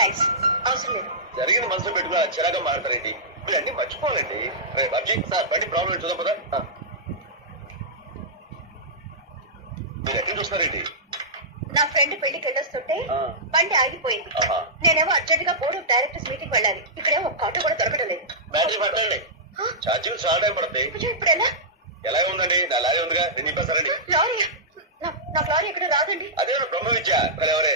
Thanks, అవసరం లేదు. జరిగిన మనసులో పెట్టుకుని చిరాగా మాడతారేంటి? మీరు అన్ని మర్చిపోవాలండి. బాబ్జీ సార్ బండి ప్రాబ్లం చూద్దాం కదా. మీరు ఎక్కడ చూస్తున్నారేంటి? నా ఫ్రెండ్ పెళ్లికి వెళ్ళొస్తుంటే బండి ఆగిపోయింది. నేనేమో అర్జెంట్ గా బోర్డ్ ఆఫ్ డైరెక్టర్స్ మీటింగ్ వెళ్ళాలి. ఇక్కడేమో ఒక్క ఆటో కూడా దొరకడం లేదు. బ్యాటరీ పట్టండి, ఛార్జింగ్ చాలా టైం పడుతుంది. ఇప్పుడు ఎలా? ఎలా ఉందండి? నా లారీ ఉందిగా, నేను నింపేస్తారండి. లారీ? నాకు లారీ ఎక్కడ రాదండి. అదే బ్రహ్మ విద్య. ఎవరే